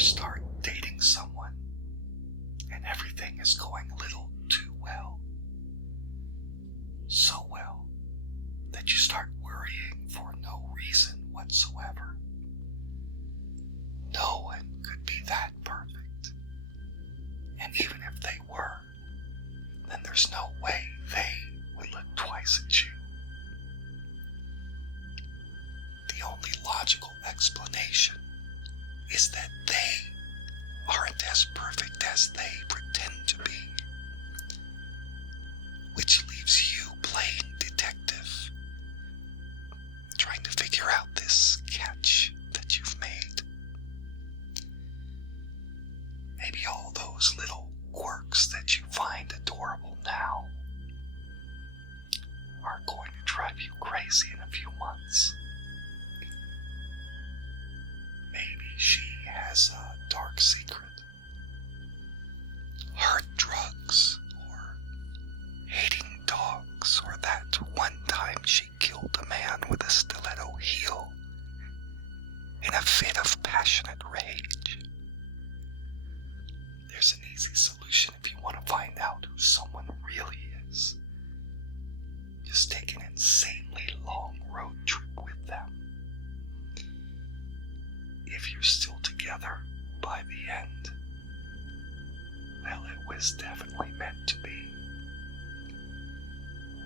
start dating someone and everything is going a little too well. So well that you start worrying for no reason whatsoever. No one could be that perfect. And even if they were, then there's no way they would look twice at you. The only logical explanation is that they aren't as perfect as they pretend to be, which leaves you playing detective, trying to figure out this catch that you've made. Maybe all those little quirks that you find adorable now are going to drive you crazy in a few months. Maybe she has a dark secret. Hard drugs, or hating dogs, or that one time she killed a man with a stiletto heel in a fit of passionate rage. There's an easy solution if you want to find out who someone really is. Just take an insanely long road trip with them. If you're still together by the end, well, it was definitely meant to be.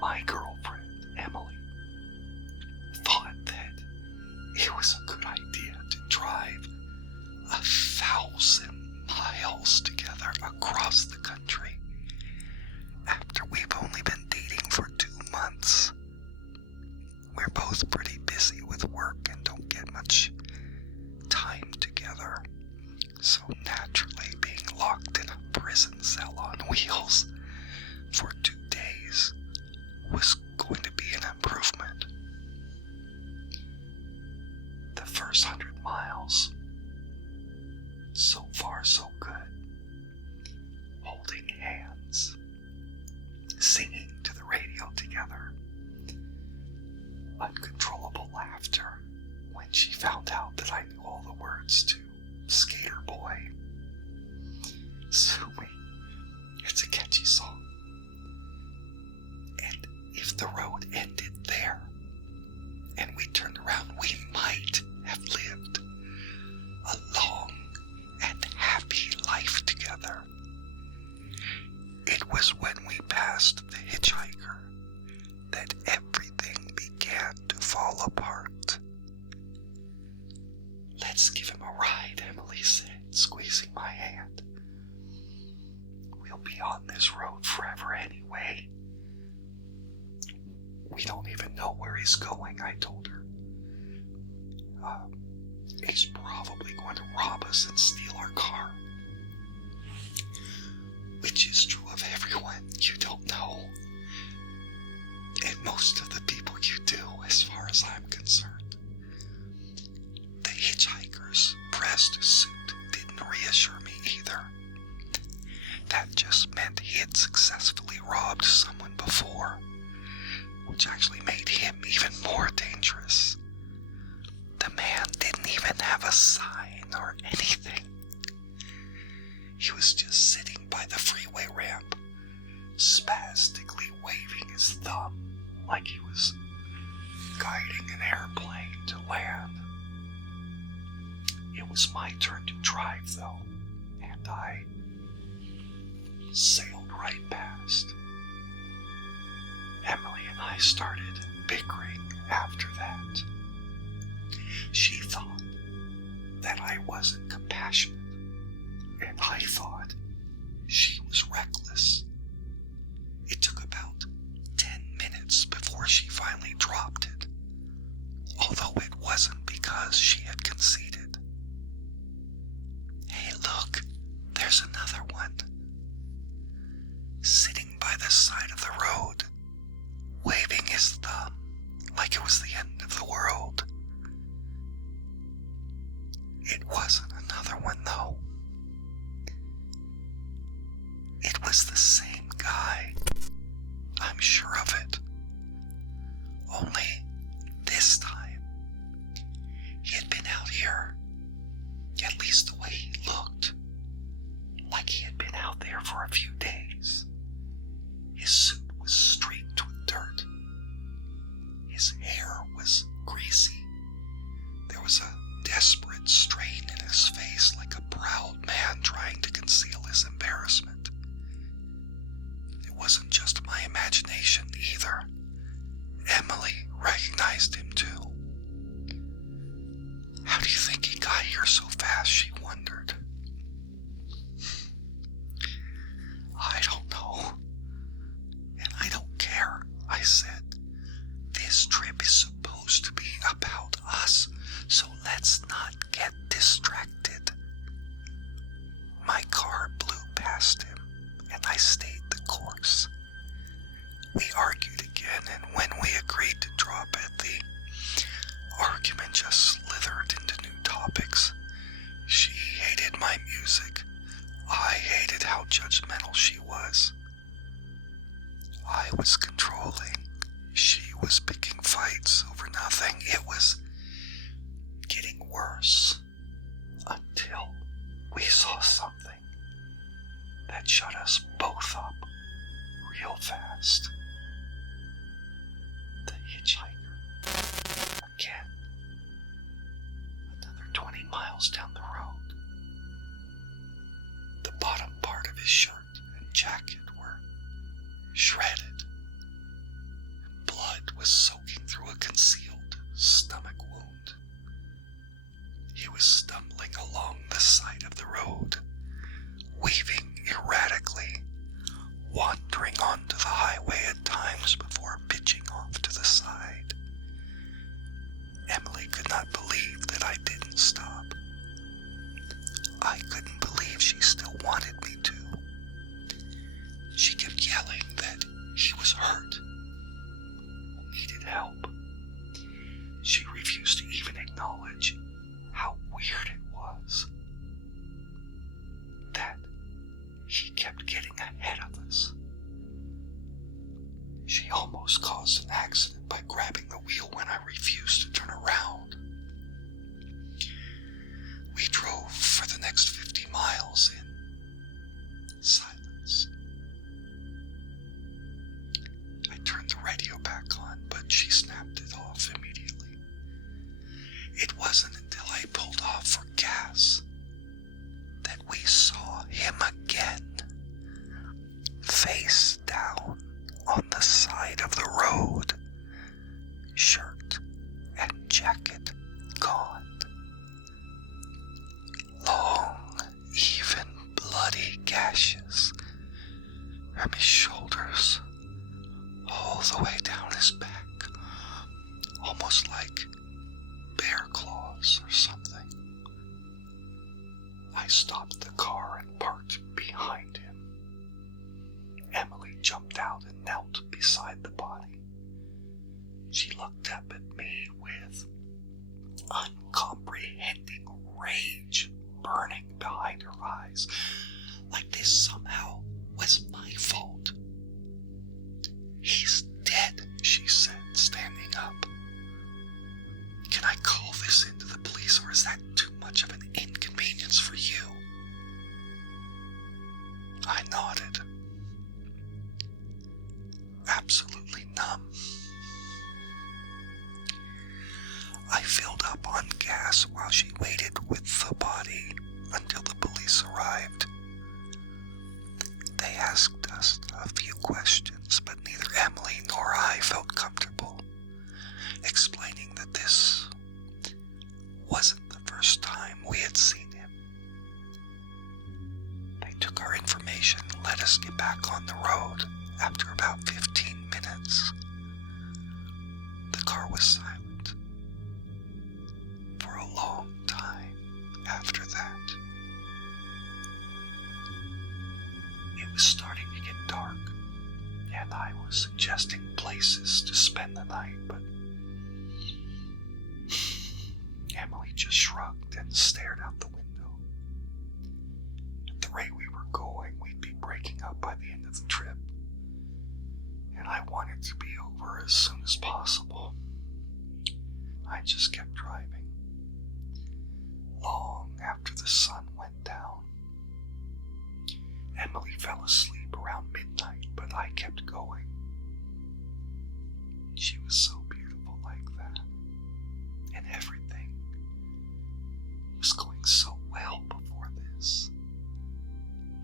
My girlfriend, Emily, thought that it was a good idea to drive 1,000 miles together across the country after we've only been dating for 2 months. We're both pretty busy with work and don't get much time together, so naturally being locked in a prison cell on wheels for 2 days was going to be an improvement. The first 100 miles, so far so good. Holding hands, singing to the radio together, uncontrollable laughter when she found out that I knew all the words to Skater Boy. Sue Me. It's a catchy song. And if the road ended there, and we turned around, we might have lived a long and happy life together. It was when we passed the Hitchhiker that everything began to fall apart. Let's give him a ride, Emily said, squeezing my hand. We'll be on this road forever anyway. We don't even know where he's going, I told her. He's probably going to rob us and steal our car. Which is true of everyone you don't know. And most of the people you do, as far as I'm concerned. The Hitchhiker's pressed suit didn't reassure me either. That just meant he had successfully robbed someone before, which actually made him even more dangerous. The man didn't even have a sign or anything. He was just sitting by the freeway ramp, spastically waving his thumb like he was guiding an airplane to land. It was my turn to drive, though, and I sailed right past. Emily and I started bickering after that. She thought that I wasn't compassionate, and I thought she was reckless. It took about 10 minutes before she finally dropped it, although it wasn't because she had conceded. Hey, look, there's another one. Sitting by the side of the road, waving his thumb like it was the end of the world. It wasn't another one, though. It was the same wasn't just my imagination either. Emily recognized him too. How do you think he got here so fast, she wondered. I don't know. And I don't care, I said. This trip is supposed to be about us, so let's not get distracted. My car blew past him, and I stayed the course. We argued again, and when we agreed to drop it, the argument just slithered into new topics. She hated my music. I hated how judgmental she was. I was controlling. She was picking fights over nothing. It was getting worse until we saw something that shut us both up real fast. The hitchhiker. Again. Another 20 miles down the road. The bottom part of his shirt and jacket were shredded. Blood was soaking through a concealed stomach wound. He was stumbling along the side of the road, weaving erratically, wandering onto the highway at times before pitching off to the side. Emily could not believe that I didn't stop. I couldn't believe she still wanted me to. She kept yelling that he was hurt, needed help. She refused to even acknowledge how weird it was that he kept getting ahead of us. She almost caused an accident by grabbing the wheel when I refused to turn around. We drove for the next 50 miles in silence. I turned the radio back on, but she snapped it off immediately. It wasn't until I pulled off for gas that we saw him again, face down on the side of the road, shirt and jacket gone. Long, even bloody gashes from his shoulders all the way down his back, almost like bear claws or something. I stopped the car and parked behind him. Emily jumped out and knelt beside the body. She looked up at me with uncomprehending rage burning behind her eyes, like this somehow was my fault. He's dead, she said, standing up. Can I call this into the police, or is that too much of an inconvenience for you? I nodded. Absolutely numb. I filled up on gas while she waited with the body until the police arrived. They asked us a few questions, but neither Emily nor I felt comfortable explaining that this wasn't the first time we had seen him. They took our information and let us get back on the road after about 15 minutes. The car was silent for a long time after that. It was starting to get dark, and I was suggesting places to spend the night, but Emily just shrugged and stared out the window. At the rate we were going, we'd be breaking up by the end of the trip, and I wanted to be over as soon as possible. I just kept driving. Long after the sun went down. Emily fell asleep around midnight, but I kept going. She was so beautiful like that, and everything was going so well before this.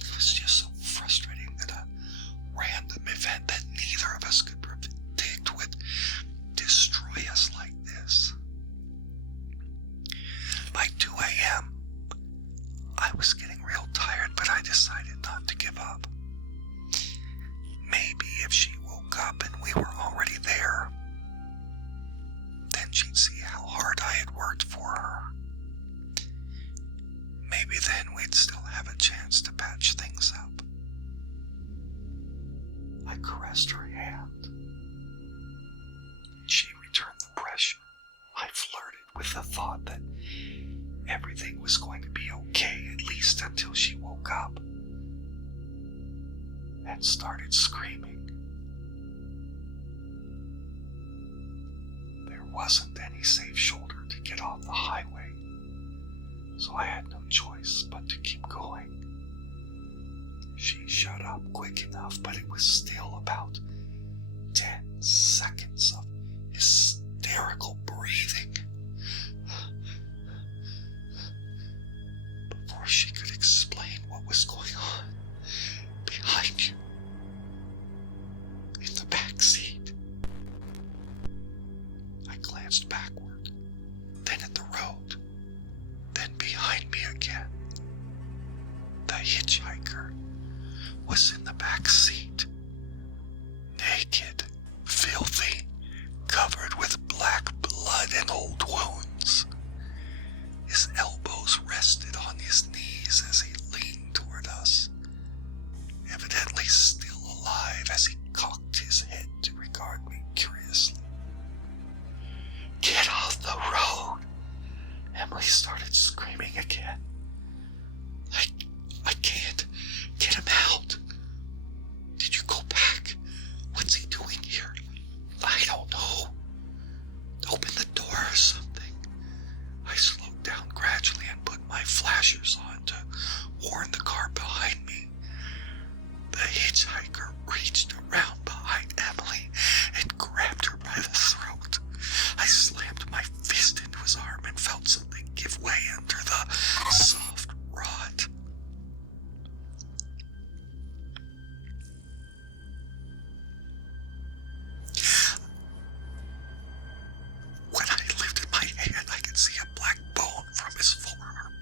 It was just so frustrating that a random I caressed her hand. She returned the pressure. I flirted with the thought that everything was going to be okay, at least until she woke up and started screaming. There wasn't any safe shoulder to get off the highway, so I had no choice but to keep going. She shut up quick enough, but it was still about 10 seconds of hysterical breathing before she could explain what was going on behind you in the back seat. I glanced backward, then at the road, then behind me again. The hitchhiker was in the back seat, naked, filthy, covered with black blood and old wounds. His elbows rested on his knees as he leaned toward us, evidently still alive as he cocked his head to regard me curiously. "Get off the road!" Emily started screaming again. I can't get him out. Did you go back? What's he doing here? I don't know. Open the door or something. I slowed down gradually and put my flashers on to warn the car behind me. The hitchhiker reached around behind Emily and grabbed her by the throat. I slammed my fist into his arm and felt something give way under the soft rod. When I lifted my hand, I could see a black bone from his forearm,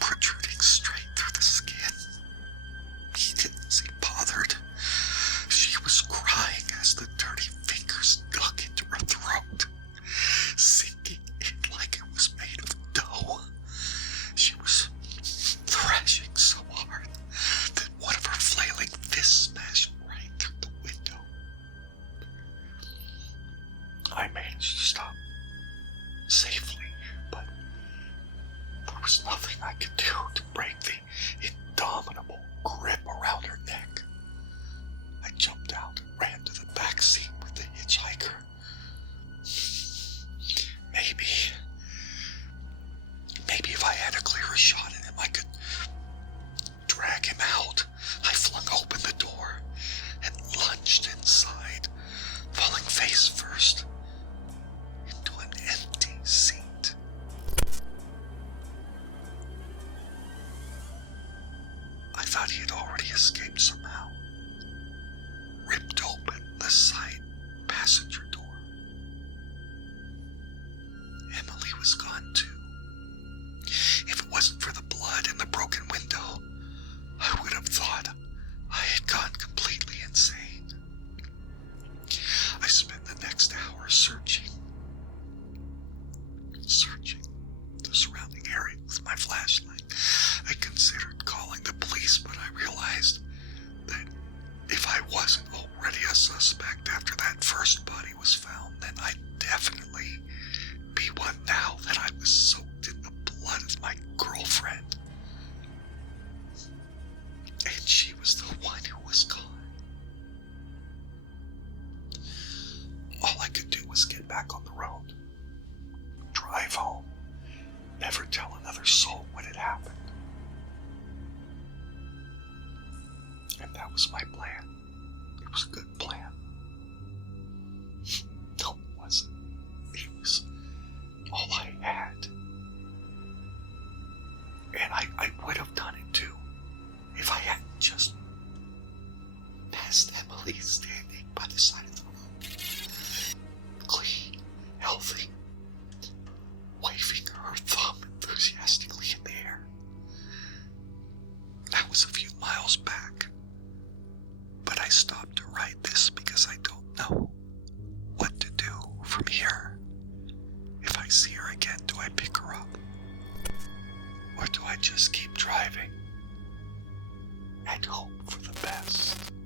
protruding straight through the skin. He didn't seem bothered. She was crying as the dirty fingers dug into her throat, sinking it like it was made of dough. She was thrashing so hard that one of her flailing fists smashed right through the window. I managed to stop safely, but there was nothing I could do to break the indomitable grip around her neck. I jumped out and ran to the back seat with the hitchhiker. Maybe if I had a clearer shot at him, I could drag him out. I flung open the door and lunged inside, falling face first into an empty seat. I thought he had already escaped somehow. Ripped open the side passenger door. Emily was gone too. If it wasn't for the blood and the broken window, I would have thought I had gone completely insane. I spent the next hour searching the surrounding area with my flashlight. I considered calling the police, but I realized that if I wasn't already a suspect after that first body was found, then I'd definitely be one now that I was soaked in the blood of my girlfriend. And she was the one who was gone. All I could do was get back on the road, drive home, never tell another soul what had happened. And that was my plan. It was a good plan. No, it wasn't. It was all I had. And I would have done it too, if I hadn't just passed Emily standing by the side of the road. Clean, healthy, waving her thumb enthusiastically in the air. That was a few miles back. But I stopped to write this because I don't know what to do from here. If I see her again, do I pick her up? Or do I just keep driving and hope for the best.